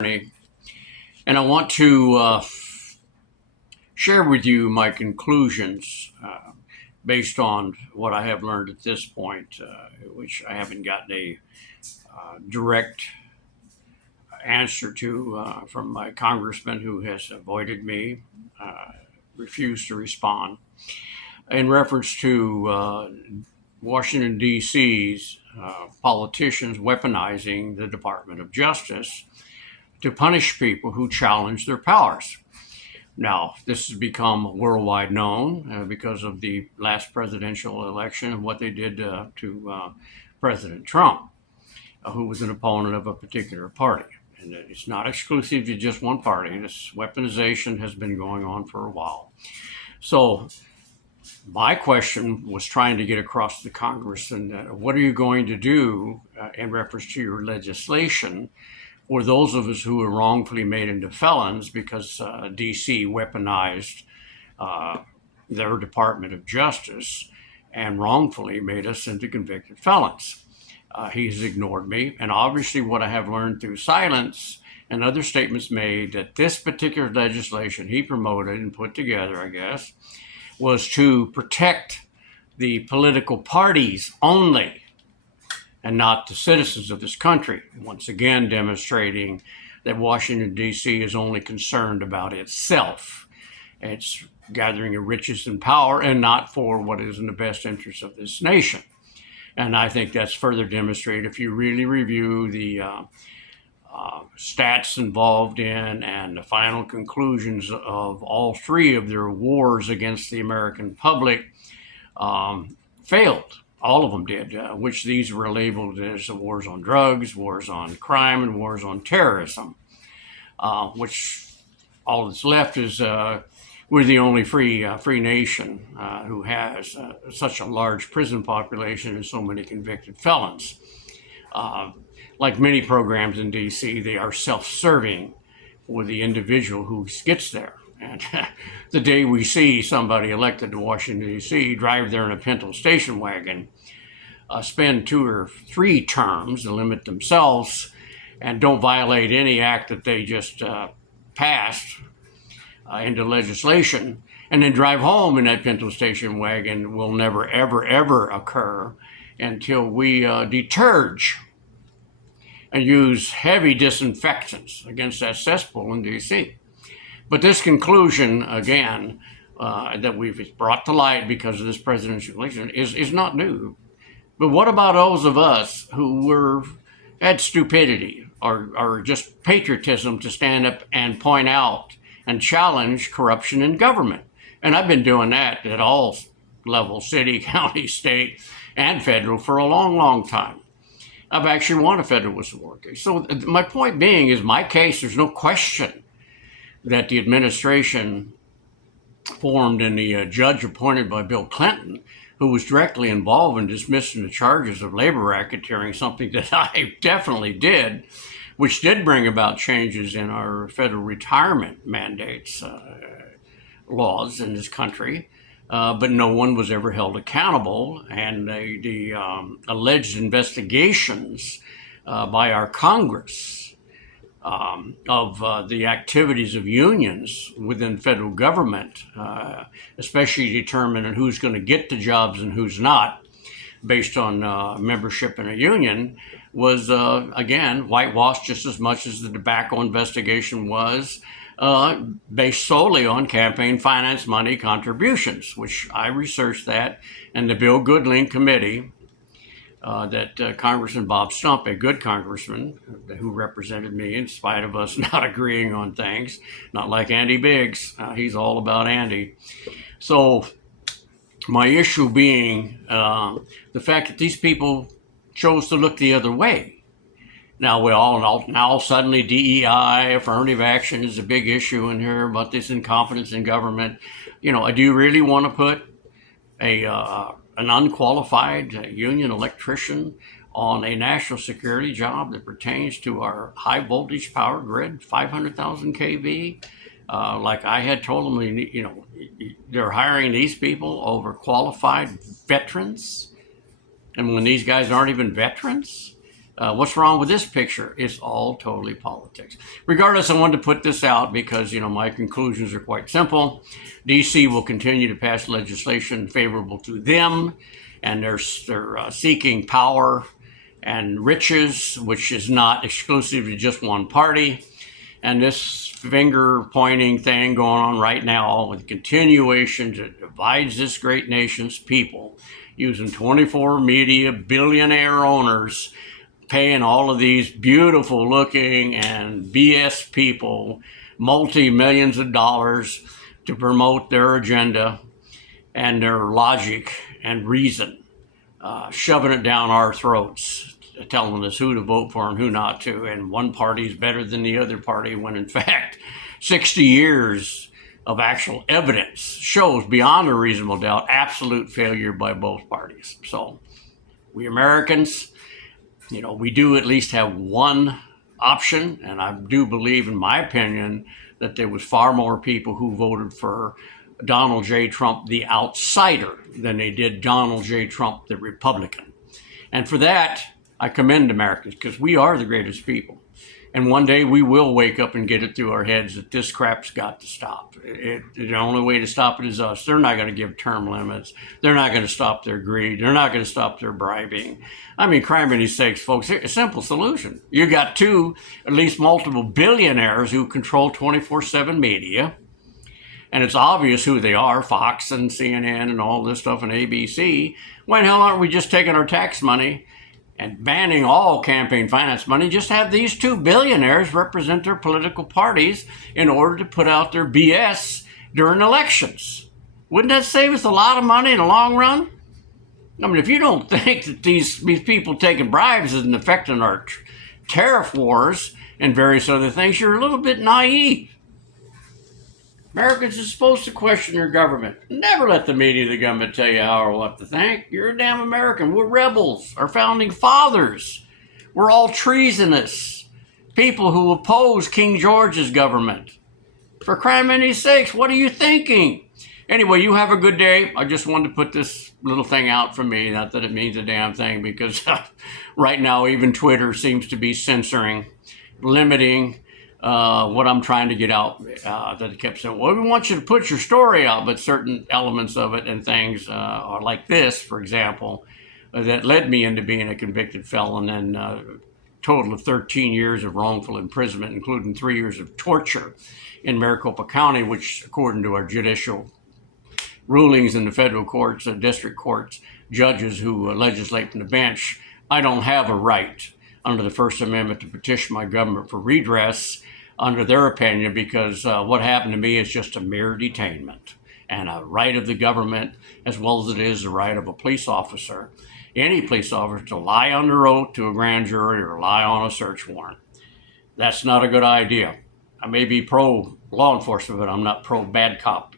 And I want to share with you my conclusions based on what I have learned at this point, which I haven't gotten a direct answer to from my congressman who has avoided me, refused to respond. In reference to Washington, D.C.'s politicians weaponizing the Department of Justice to punish people who challenge their powers. Now, this has become worldwide known because of the last presidential election and what they did to President Trump, who was an opponent of a particular party. And it's not exclusive to just one party. This weaponization has been going on for a while. So my question was trying to get across to Congress, and what are you going to do in reference to your legislation for those of us who were wrongfully made into felons because DC weaponized their Department of Justice and wrongfully made us into convicted felons. He's ignored me, and obviously what I have learned through silence and other statements made that this particular legislation he promoted and put together, I guess, was to protect the political parties only and not the citizens of this country, once again demonstrating that Washington, D.C. is only concerned about itself. It's gathering of riches and power and not for what is in the best interest of this nation. And I think that's further demonstrated if you really review the stats involved in and the final conclusions of all three of their wars against the American public failed. All of them did, which these were labeled as wars on drugs, wars on crime, and wars on terrorism, which all that's left is we're the only free nation who has such a large prison population and so many convicted felons. Like many programs in D.C., they are self-serving for the individual who gets there. And the day we see somebody elected to Washington, D.C., drive there in a Pinto station wagon, spend 2 or 3 terms and limit themselves and don't violate any act that they just passed into legislation, and then drive home in that Pinto station wagon will never, ever, ever occur until we deterge and use heavy disinfectants against that cesspool in D.C. But this conclusion, again, that we've brought to light because of this presidential election is not new. But what about those of us who had stupidity or just patriotism to stand up and point out and challenge corruption in government? And I've been doing that at all levels, city, county, state, and federal for a long, long time. I've actually won a federal whistleblower case. So my point being is my case, there's no question that the administration formed and the judge appointed by Bill Clinton, who was directly involved in dismissing the charges of labor racketeering, something that I definitely did, which did bring about changes in our federal retirement mandates laws in this country. But no one was ever held accountable, and the alleged investigations by our Congress of the activities of unions within federal government, especially determining who's going to get the jobs and who's not, based on membership in a union, was, again, whitewashed just as much as the tobacco investigation was, based solely on campaign finance money contributions, which I researched that, and the Bill Goodling Committee that Congressman Bob Stump, a good congressman who represented me in spite of us not agreeing on things, not like Andy Biggs, he's all about Andy. So my issue being the fact that these people chose to look the other way. Now now suddenly DEI, affirmative action is a big issue in here about this incompetence in government. You know, do you really want to put an unqualified union electrician on a national security job that pertains to our high voltage power grid, 500,000 kV? Like I had told them, you know, they're hiring these people over qualified veterans, and when these guys aren't even veterans. What's wrong with this picture? It's all totally politics. Regardless, I wanted to put this out because, my conclusions are quite simple. D.C. will continue to pass legislation favorable to them, and they're seeking power and riches, which is not exclusive to just one party. And this finger pointing thing going on right now with continuation to divide this great nation's people using 24 media billionaire owners paying all of these beautiful looking and BS people multi-millions of dollars to promote their agenda and their logic and reason, shoving it down our throats, telling us who to vote for and who not to, and one party is better than the other party, when in fact 60 years of actual evidence shows beyond a reasonable doubt absolute failure by both parties. So we Americans, we do at least have one option, and I do believe, in my opinion, that there was far more people who voted for Donald J. Trump, the outsider, than they did Donald J. Trump, the Republican. And for that, I commend Americans, because we are the greatest people. And one day we will wake up and get it through our heads that this crap's got to stop. The only way to stop it is us. They're not going to give term limits. They're not going to stop their greed. They're not going to stop their bribing. Criminy sakes, folks, a simple solution. You got two, at least multiple billionaires who control 24/7 media. And it's obvious who they are, Fox and CNN and all this stuff and ABC. Why the hell aren't we just taking our tax money and banning all campaign finance money? Just have these two billionaires represent their political parties in order to put out their BS during elections. Wouldn't that save us a lot of money in the long run? If you don't think that these people taking bribes isn't affecting our tariff wars and various other things, you're a little bit naive. Americans are supposed to question their government. Never let the media or the government tell you how or what to think. You're a damn American. We're rebels. Our founding fathers. We're all treasonous people who oppose King George's government. For criminy sakes, what are you thinking? Anyway, you have a good day. I just wanted to put this little thing out for me. Not that it means a damn thing, because right now even Twitter seems to be censoring, limiting what I'm trying to get out. That it kept saying, well, we want you to put your story out, but certain elements of it and things are like this, for example, that led me into being a convicted felon, and total of 13 years of wrongful imprisonment, including 3 years of torture in Maricopa County, which, according to our judicial rulings in the federal courts, district courts, judges who legislate from the bench, I don't have a right under the First Amendment to petition my government for redress under their opinion, because what happened to me is just a mere detainment and a right of the government, as well as it is the right of a police officer, any police officer, to lie under oath to a grand jury or lie on a search warrant. That's not a good idea. I may be pro law enforcement, but I'm not pro bad cop